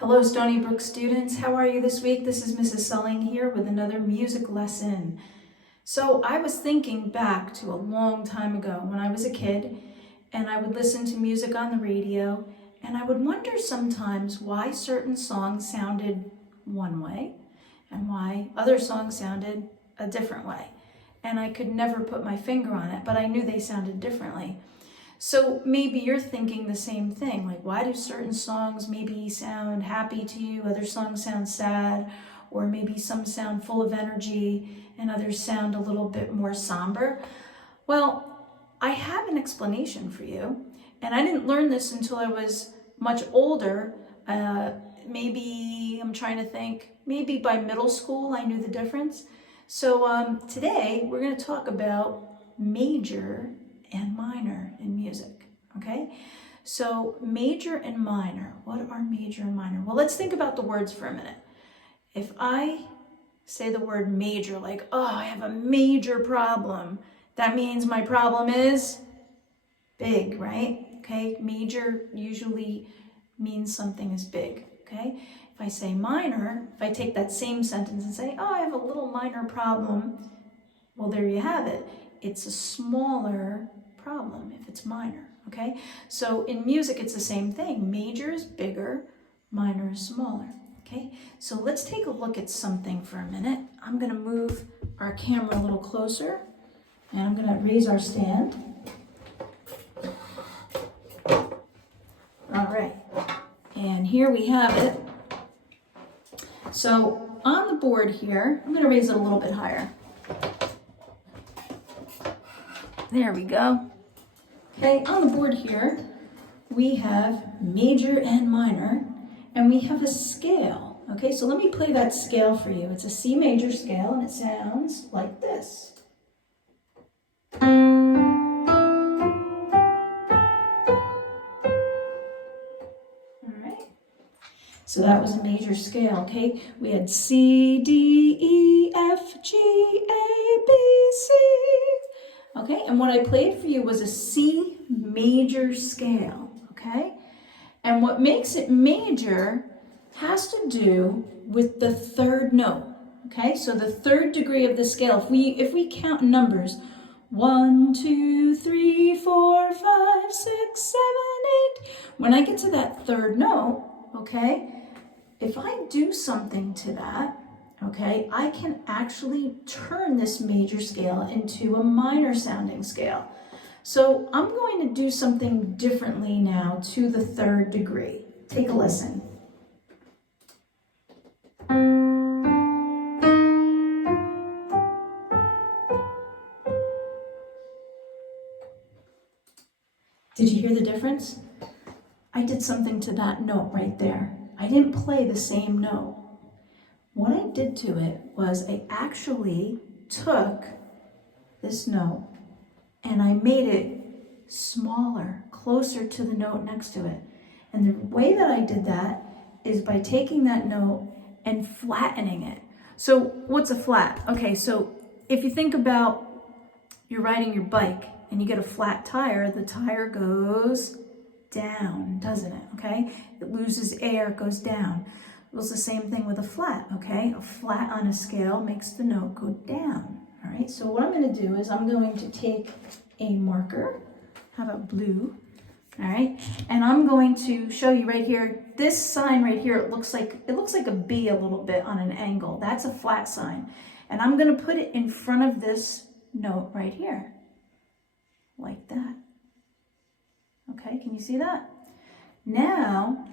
Hello Stony Brook students, how are you this week? This is Mrs. Selling here with another music lesson. So I was thinking back to a long time ago when I was a kid and I would listen to music on the radio and I would wonder sometimes why certain songs sounded one way and why other songs sounded a different way. And I could never put my finger on it, but I knew they sounded differently. So maybe you're thinking the same thing, like why do certain songs maybe sound happy to you, other songs sound sad, or maybe some sound full of energy and others sound a little bit more somber? Well, I have an explanation for you, and I didn't learn this until I was much older. Maybe, I'm trying to think, maybe by middle school I knew the difference. So today we're going to talk about major and minor in music, okay? So major and minor, what are major and minor? Well, let's think about the words for a minute. If I say the word major, like, oh, I have a major problem, that means my problem is big, right? Okay, major usually means something is big, okay? If I say minor, if I take that same sentence and say, oh, I have a little minor problem, well, there you have it. It's a smaller problem if it's minor, okay? So in music, it's the same thing. Major is bigger, minor is smaller, okay? So let's take a look at something for a minute. I'm gonna move our camera a little closer and I'm gonna raise our stand. All right, and here we have it. So on the board here, I'm gonna raise it a little bit higher. There we go. Okay, on the board here, we have major and minor, and we have a scale. Okay, so let me play that scale for you. It's a C major scale, and it sounds like this. All right, so that was a major scale, okay? We had C, D, E, F, G, A, B, C. Okay, and what I played for you was a C major scale, okay? And what makes it major has to do with the third note, okay? So the third degree of the scale, if we count numbers, 1, 2, 3, 4, 5, 6, 7, 8. When I get to that third note, okay, if I do something to that, okay, I can actually turn this major scale into a minor sounding scale. So I'm going to do something differently now to the third degree. Take a listen. Did you hear the difference? I did something to that note right there. I didn't play the same note. What I did to it was I actually took this note and I made it smaller, closer to the note next to it. And the way that I did that is by taking that note and flattening it. So what's a flat? Okay, so if you think about you're riding your bike and you get a flat tire, the tire goes down, doesn't it? Okay, it loses air, it goes down. It was the same thing with a flat, okay? A flat on a scale makes the note go down, all right? So what I'm gonna do is I'm going to take a marker, how about blue, all right? And I'm going to show you right here, this sign right here, it looks like a B a little bit on an angle. That's a flat sign. And I'm gonna put it in front of this note right here, like that. Okay, can you see that? Now,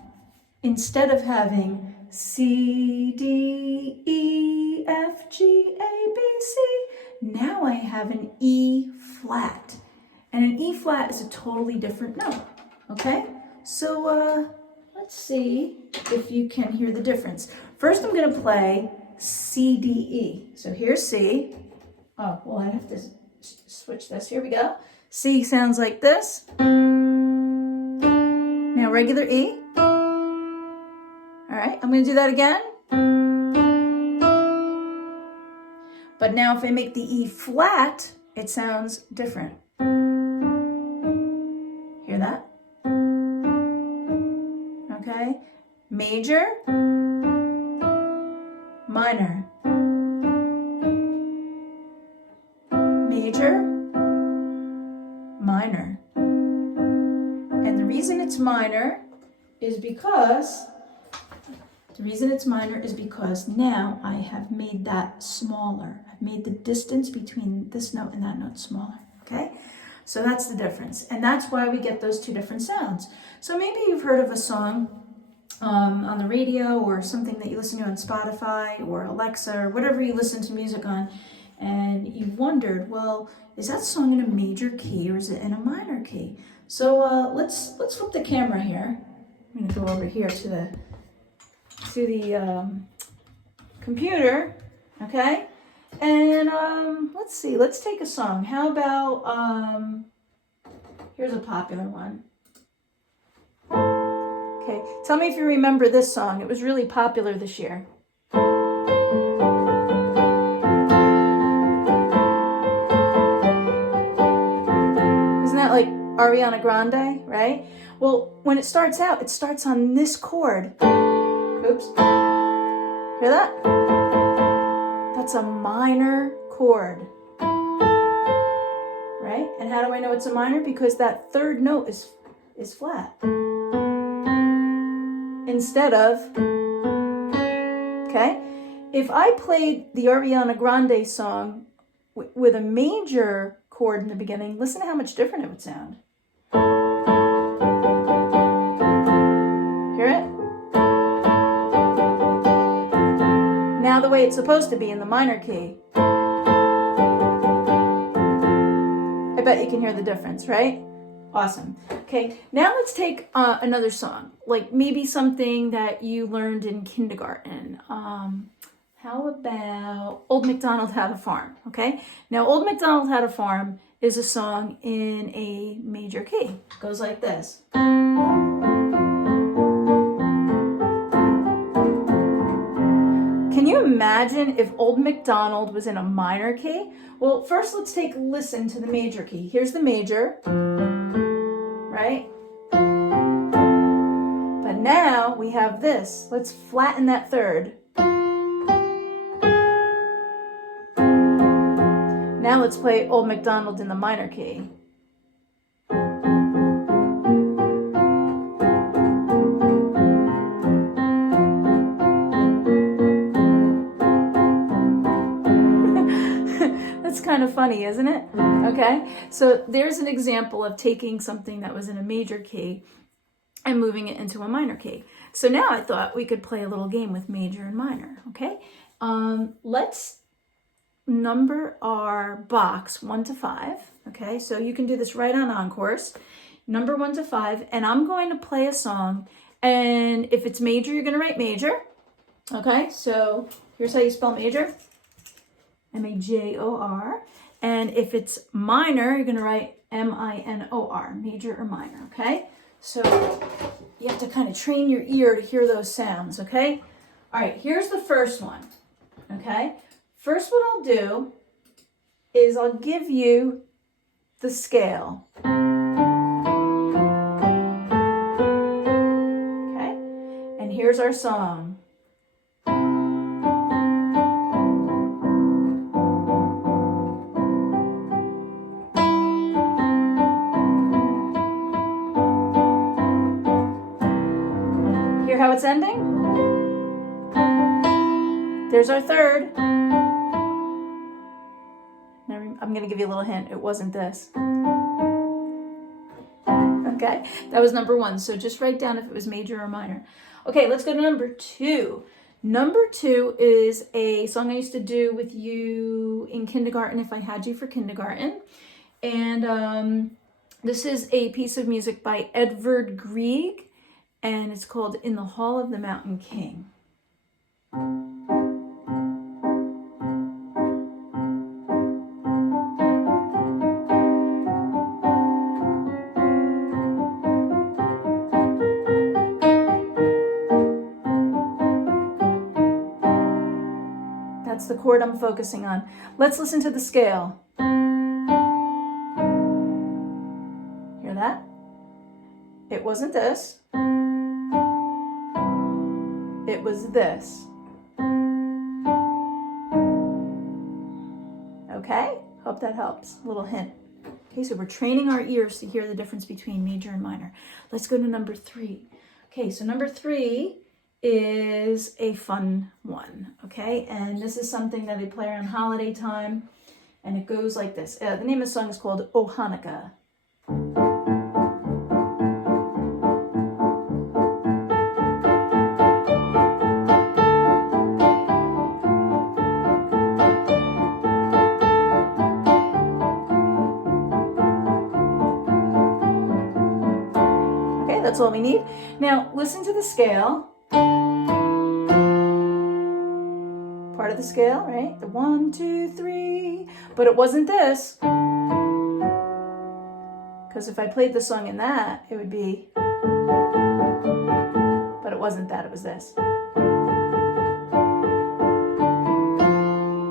instead of having C, D, E, F, G, A, B, C, now I have an E flat. And an E flat is a totally different note, okay? So let's see if you can hear the difference. First I'm gonna play C, D, E. So here's C. Oh, well, I have to switch this. Here we go. C sounds like this. Now regular E. All right, I'm gonna do that again. But now if I make the E flat, it sounds different. Hear that? Okay, major, minor, major, minor. And the reason it's minor is because now I have made that smaller. I've made the distance between this note and that note smaller, okay? So that's the difference. And that's why we get those two different sounds. So maybe you've heard of a song on the radio or something that you listen to on Spotify or Alexa or whatever you listen to music on, and you've wondered, well, is that song in a major key or is it in a minor key? So let's flip the camera here. I'm going to go over here to the computer, okay? And let's see, let's take a song. How about, here's a popular one. Okay, tell me if you remember this song. It was really popular this year. Isn't that like Ariana Grande, right? Well, when it starts out, it starts on this chord. Oops. Hear that? That's a minor chord. Right? And how do I know it's a minor? Because that third note is flat. Instead of, okay? If I played the Ariana Grande song with a major chord in the beginning, listen to how much different it would sound. Hear it? Now the way it's supposed to be in the minor key. I bet you can hear the difference, right? Awesome. Okay, now let's take another song, like maybe something that you learned in kindergarten. How about Old Macdonald Had a Farm, okay? Now, Old Macdonald Had a Farm is a song in a major key. It goes like this. Can you imagine if Old Macdonald was in a minor key? Well, first let's take a listen to the major key. Here's the major, right? But now we have this. Let's flatten that third. Now let's play Old Macdonald in the minor key. That's kind of funny, isn't it? Okay, so there's an example of taking something that was in a major key and moving it into a minor key. So now I thought we could play a little game with major and minor, okay? Let's number our box 1 to 5, okay? So you can do this right on course. Number 1 to 5, and I'm going to play a song, and if it's major, you're gonna write major, okay? So here's how you spell major, M-A-J-O-R, and if it's minor, you're gonna write M-I-N-O-R, major or minor, okay? So you have to kind of train your ear to hear those sounds, okay? All right, here's the first one, okay? First, what I'll do is I'll give you the scale. Okay? And here's our song. Hear how it's ending? There's our third. I'm going to give you a little hint. It wasn't this. Okay, that was number 1. So just write down if it was major or minor. Okay, let's go to number 2. Number 2 is a song I used to do with you in kindergarten if I had you for kindergarten. And this is a piece of music by Edvard Grieg, and it's called In the Hall of the Mountain King. That's the chord I'm focusing on. Let's listen to the scale. Hear that? It wasn't this. it was this. Okay, hope that helps. A little hint. Okay, so we're training our ears to hear the difference between major and minor. Let's go to number 3. Okay, so number 3 is a fun one, okay? And this is something that they play around holiday time, and it goes like this. The name of the song is called Oh Hanukkah. Okay, that's all we need. Now, listen to the scale. Part of the scale, right? The 1, 2, 3. But it wasn't this. Because if I played the song in that, it would be. But it wasn't that, it was this.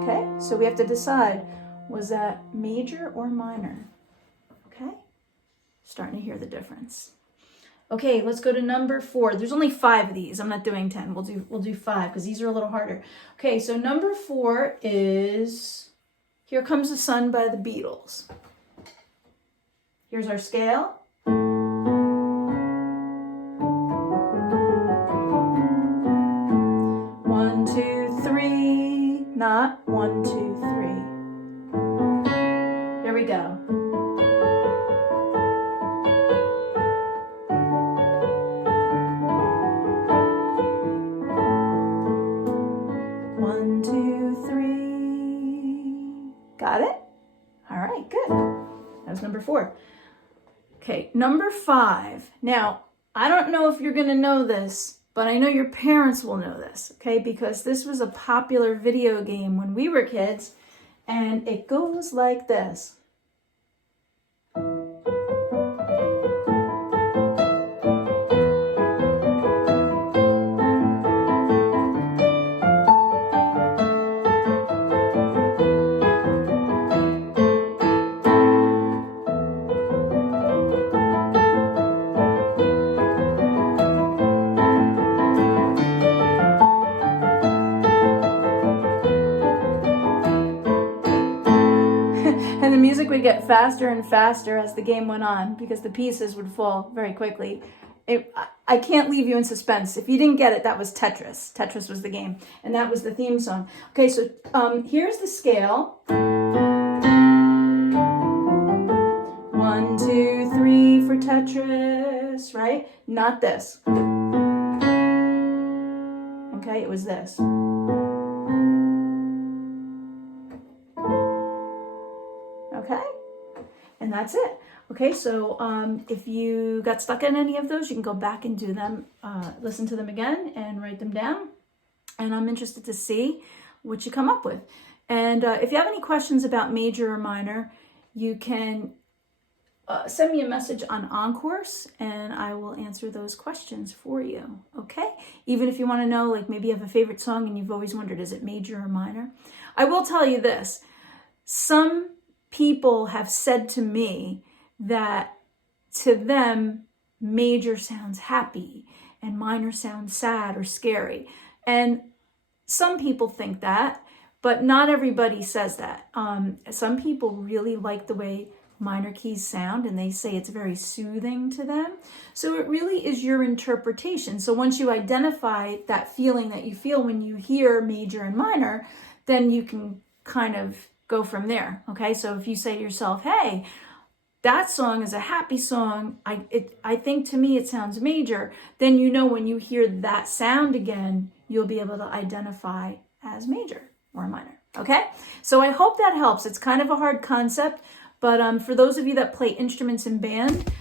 Okay, so we have to decide, was that major or minor? Okay, starting to hear the difference. Okay, let's go to number 4. There's only 5 of these. I'm not doing 10. We'll do 5 because these are a little harder. Okay, so number 4 is Here Comes the Sun by the Beatles. Here's our scale. 1, 2, 3. Not 1, 2, 3. Here we go. 1, 2, 3. Got it? All right, good. That was number 4. Okay, number 5. Now, I don't know if you're going to know this, but I know your parents will know this, okay? Because this was a popular video game when we were kids, and it goes like this. And the music would get faster and faster as the game went on because the pieces would fall very quickly. I can't leave you in suspense. If you didn't get it, that was Tetris. Tetris was the game, and that was the theme song. Okay, so here's the scale. 1, 2, 3 for Tetris, right? Not this. Okay, it was this. Okay, and that's it. Okay, so if you got stuck in any of those, you can go back and do them, listen to them again and write them down. And I'm interested to see what you come up with. And if you have any questions about major or minor, you can send me a message on Encourse and I will answer those questions for you, okay? Even if you want to know, like maybe you have a favorite song and you've always wondered, is it major or minor? I will tell you this. Some people have said to me that to them, major sounds happy and minor sounds sad or scary. And some people think that, but not everybody says that. Some people really like the way minor keys sound and they say it's very soothing to them. So it really is your interpretation. So once you identify that feeling that you feel when you hear major and minor, then you can kind of go from there. Okay, so if you say to yourself, hey, that song is a happy song, I think to me it sounds major, then you know when you hear that sound again, you'll be able to identify as major or minor. Okay, so I hope that helps. It's kind of a hard concept, but for those of you that play instruments in band,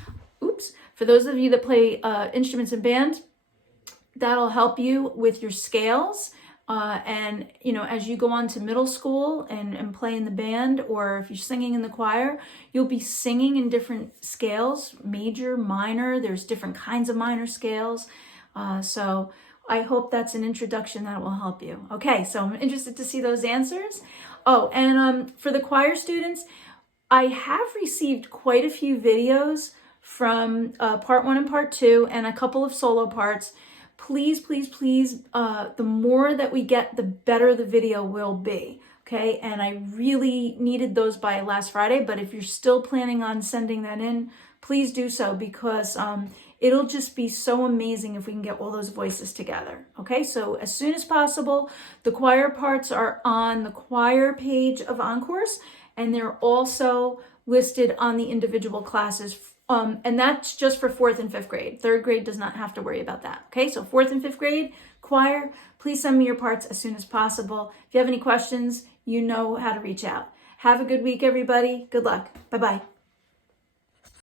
that'll help you with your scales. And, you know, as you go on to middle school and play in the band, or if you're singing in the choir, you'll be singing in different scales, major, minor. There's different kinds of minor scales. So I hope that's an introduction that will help you. Okay, so I'm interested to see those answers. Oh, and for the choir students, I have received quite a few videos from part 1 and part 2 and a couple of solo parts. Please, please, please, the more that we get, the better the video will be. Okay, and I really needed those by last Friday, but if you're still planning on sending that in, please do so, because it'll just be so amazing if we can get all those voices together. Okay, so as soon as possible. The choir parts are on the choir page of Encores, and they're also listed on the individual classes. And that's just for 4th and 5th grade. 3rd grade does not have to worry about that. Okay, so 4th and 5th grade, choir, please send me your parts as soon as possible. If you have any questions, you know how to reach out. Have a good week, everybody. Good luck. Bye-bye.